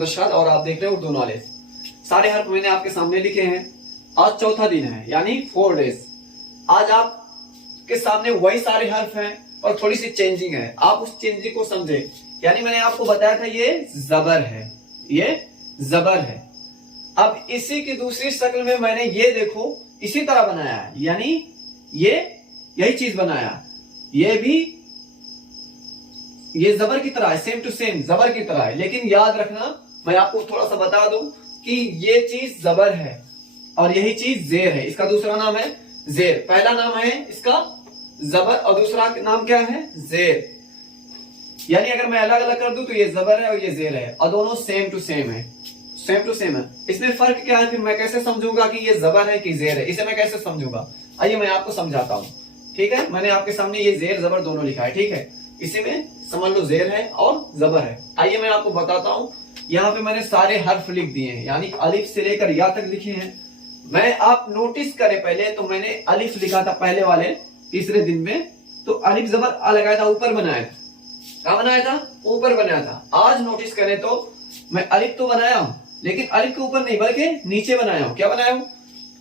मोहम्मद अरशद और आप देख रहे हैं उर्दू नॉलेज। सारे हर्फ मैंने आपके सामने लिखे हैं। आज चौथा दिन है यानी 4 डेज। आज आपके सामने वही सारे हर्फ हैं और थोड़ी सी चेंजिंग है, आप उस चेंजिंग को समझे। यानी मैंने आपको बताया था ये जबर है, ये जबर है। अब इसी की दूसरी शक्ल में मैंने ये देखो इसी तरह बनाया है, यानी ये यही चीज बनाया, ये भी ये जबर की तरह है, सेम टू सेम जबर की तरह है। लेकिन याद रखना, मैं आपको थोड़ा सा बता दूं कि ये चीज जबर है और यही चीज जेर है। इसका दूसरा नाम है जेर। पहला नाम है इसका जबर और दूसरा नाम क्या है, जेर। यानी अगर मैं अलग अलग कर दूं तो ये जबर है और ये जेर है और दोनों सेम टू सेम है, सेम टू सेम है। इसमें फर्क क्या है, फिर मैं कैसे समझूंगा कि ये जबर है कि जेर है, इसे मैं कैसे समझूंगा? आइए मैं आपको समझाता हूं। ठीक है, मैंने आपके सामने ये जेर जबर दोनों लिखा है। ठीक है, इसी में समझ लो जेर है और जबर है। आइए मैं आपको बताता हूं। यहाँ पे मैंने सारे हर्फ लिख दिए हैं, यानी अलिफ से लेकर या तक लिखे हैं। मैं आप नोटिस करें पहले तो मैंने अलिफ लिखा था पहले वाले तीसरे दिन में, तो अलिफ जबर आ लगाया था, ऊपर बनाया था। कहा बनाया था? ऊपर बनाया था। आज नोटिस करें तो मैं अलिफ तो बनाया हूं, लेकिन अलिफ के ऊपर नहीं बल्कि नीचे बनाया हूं। क्या बनाया हूं?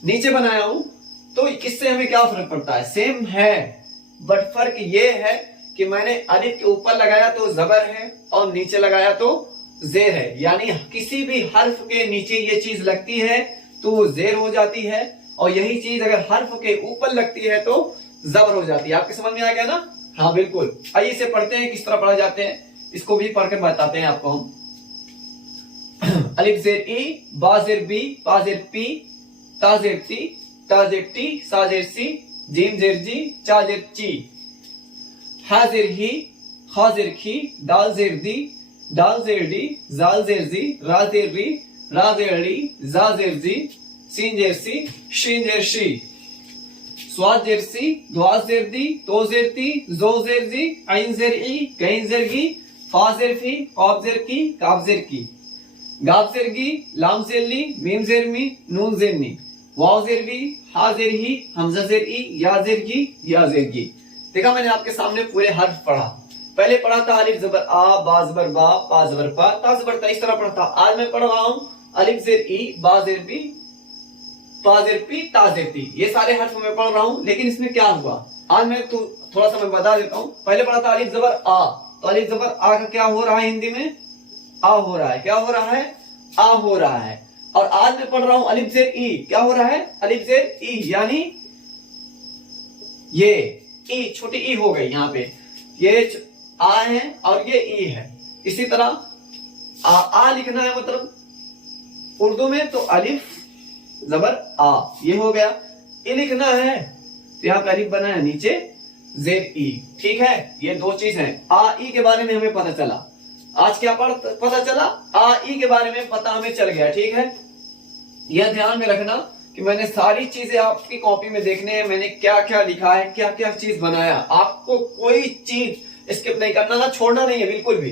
नीचे बनाया हूं। तो इससे हमें क्या फर्क पड़ता है? सेम है, बट फर्क ये है कि मैंने अलिफ के ऊपर लगाया तो जबर है और नीचे लगाया तो जेर है। यानी किसी भी हर्फ के नीचे ये चीज लगती है तो वो जेर हो जाती है, और यही चीज अगर हर्फ के ऊपर लगती है तो जबर हो जाती है। आपके समझ में आ गया ना? हाँ बिल्कुल। आइए इसे पढ़ते हैं, किस तरह पढ़ा जाते हैं इसको भी पढ़ कर बताते हैं आपको हम। अलिफ जेर ई, बा जेर बी, पा जेर पी, ता जेर ती, ता जेर टी, सा जेर सी, जीम जेर जी, चा जेर ची, हा जेर ही, खा जेर खी, दाल जेर दी, दाल जेर डी, जाल जेर जी, रा जेर री, रा जेर री, जा जेर जी, सीन जेर सी, शीन जेर शी, स्वाद जेर सी, दुआज जेर दी, तो जेर ती, जो जेर जी, आइन जेर ई, गैन जेर गी, फा जेर फी, कॉफ जेर की, काफ जेर की, गाफ जेर गी, लाम जेर ली, मीम जेर मी, नून जेर नी, वाव जेर वी, हा जेर ही, हमजा जेर ई, या जेर गी, या जेर गी। देखा मैंने आपके सामने पूरे हर्फ पढ़ा। पहले पढ़ा था अलिफ जबर आ, बा जबर बा, पा जबर पा, ता जबर ता, इस तरह पढ़ा था। आज मैं पढ़ रहा हूं अलिफ जेर ई, बा जेर बी, पा जेर पी, ता जेर ती। ये सारे हर्फ मैं पढ़ रहा हूं, लेकिन इसमें क्या हुआ आज मैं तो थोड़ा सा मैं बता देता हूं। पहले पढ़ा था अलिफ जबर आ, तो अलिफ जबर आ का क्या हो रहा है हिंदी में? आ हो रहा है। क्या हो रहा है? आ हो रहा है। और आज मैं पढ़ रहा हूं अलिफ जेर ई, क्या हो रहा है? अलिफ जेर ई, यानी ये ई छोटी ई हो गई। यहाँ पे ये आ है और ये ई है। इसी तरह आ लिखना है, मतलब उर्दू में तो अलिफ जबर आ, ये हो गया। ई लिखना है तो यहाँ पे अलिफ बना है, नीचे जेर ई। ठीक है, ये दो चीज है। आ ई के बारे में हमें पता चला। आज क्या पता चला? आ ई के बारे में पता हमें चल गया। ठीक है, यह ध्यान में रखना कि मैंने सारी चीजें आपकी कॉपी में देखने हैं, मैंने क्या क्या लिखा है, क्या क्या चीज बनाया। आपको कोई चीज स्किप नहीं करना, ना छोड़ना नहीं है बिल्कुल भी।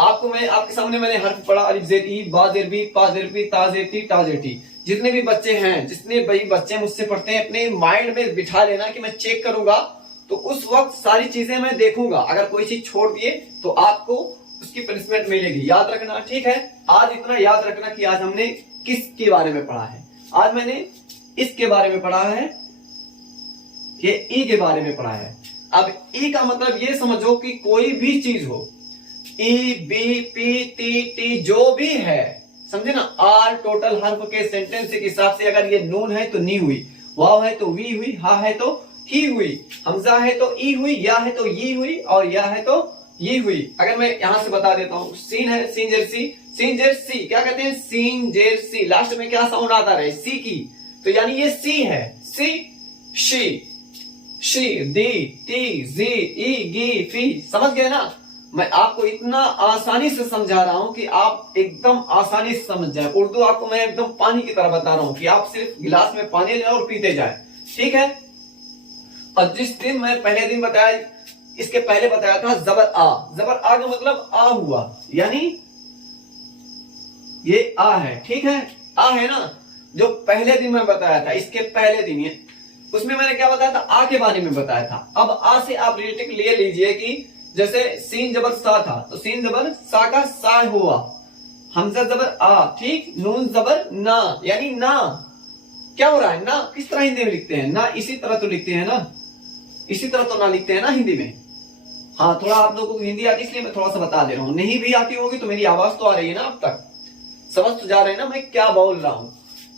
आपको मैं आपके सामने मैंने हर्फ पढ़ा, अलिफ जेर ई, बा जेर बी, पा जेर पी, ता जेर ती, ता जेर टी। जितने भी बच्चे हैं, जितने भी बच्चे मुझसे पढ़ते हैं, अपने माइंड में बिठा लेना कि मैं चेक करूंगा तो उस वक्त सारी चीजें मैं देखूंगा। अगर कोई चीज छोड़ दिए तो आपको उसकी पनिशमेंट मिलेगी, याद रखना। ठीक है, आज इतना याद रखना कि आज हमने किसके बारे में पढ़ा है। आज मैंने इसके बारे में पढ़ा है, ये ई के बारे में पढ़ा है। अब ई का मतलब ये समझो कि कोई भी चीज हो, ई, बी, पी, टी, टी, जो भी है, समझे ना? आल टोटल हर्फ के सेंटेंस के हिसाब से अगर ये नून है तो नी हुई, वाव है तो वी हुई, हा है तो ही हुई, हमजा है तो ई हुई, या है तो ये हुई, और या है तो ये हुई। अगर मैं यहां से बता देता हूं, सीन है, सीन जेर सी, सीन जेर सी, क्या कहते हैं? सीन जेर सी। लास्ट में क्या साउंड आता रहे? सी की, तो यानी ये सी है। सी, शी, शी, दी, टी, जी, ई, गी, फी। समझ गए ना? मैं आपको इतना आसानी से समझा रहा हूं कि आप एकदम आसानी से समझ जाए। उर्दू आपको मैं एकदम पानी की तरह बता रहा हूं कि आप सिर्फ गिलास में पानी लें और पीते जाए। ठीक है, और जिस दिन मैं पहले दिन बताया, इसके पहले बताया था जबर आ। जबर आ का मतलब आ हुआ, यानी ये आ है। ठीक है, आ है ना? जो पहले दिन मैं बताया था, इसके पहले दिन ये, उसमें मैंने क्या बताया था? आ के बारे में बताया था। अब आ से आप रिलेटिव ले लीजिए कि जैसे सीन जबर सा था, तो सीन जबर सा का सा हुआ। हमजा जबर आ, ठीक, नून जबर ना, यानी ना। क्या हो रहा है ना? किस तरह हिंदी में लिखते हैं ना? इसी तरह तो लिखते हैं ना, इसी तरह तो ना लिखते हैं ना हिंदी में। हाँ, थोड़ा आप लोगों को हिंदी आती इसलिए मैं थोड़ा सा बता दे रहा हूँ। नहीं भी आती होगी तो मेरी आवाज तो आ रही है ना अब तक, समझ तो जा रहे हैं ना मैं क्या बोल रहा हूँ।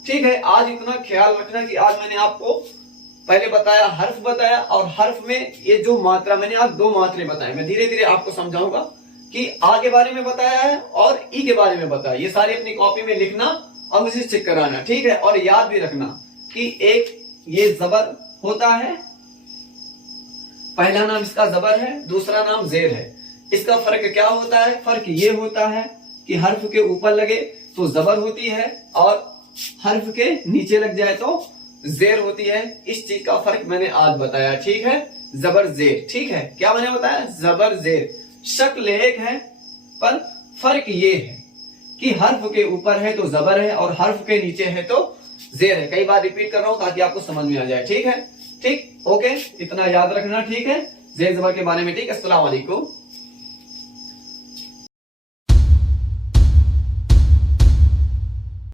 ठीक है, आज इतना ख्याल रखना कि आज मैंने आपको पहले बताया, हर्फ बताया, और हर्फ में ये जो मात्रा मैंने आज 2 मात्रे बताए, मैं धीरे धीरे आपको समझाऊंगा कि आ के बारे में बताया है और ई के बारे में बताया। ये सारे अपनी कॉपी में लिखना और मुझे चेक कराना, ठीक है। और याद भी रखना कि एक ये जबर होता है, पहला नाम इसका जबर है, दूसरा नाम जेर है। इसका फर्क क्या होता है? फर्क ये होता है कि हर्फ के ऊपर लगे तो जबर होती है और हर्फ के नीचे लग जाए तो जेर होती है। इस चीज का फर्क मैंने आज बताया, ठीक है। जबर जेर, ठीक है। क्या मैंने बताया? जबर जेर शक्ल एक है, पर फर्क ये है कि हर्फ के ऊपर है तो जबर है और हर्फ के नीचे है तो जेर है। कई बार रिपीट कर रहा हूं ताकि आपको समझ में आ जाए, ठीक है। ठीक, ओके, इतना याद रखना, ठीक है, जेर जबर के बारे में, ठीक। अस्सलाम वालेकुम।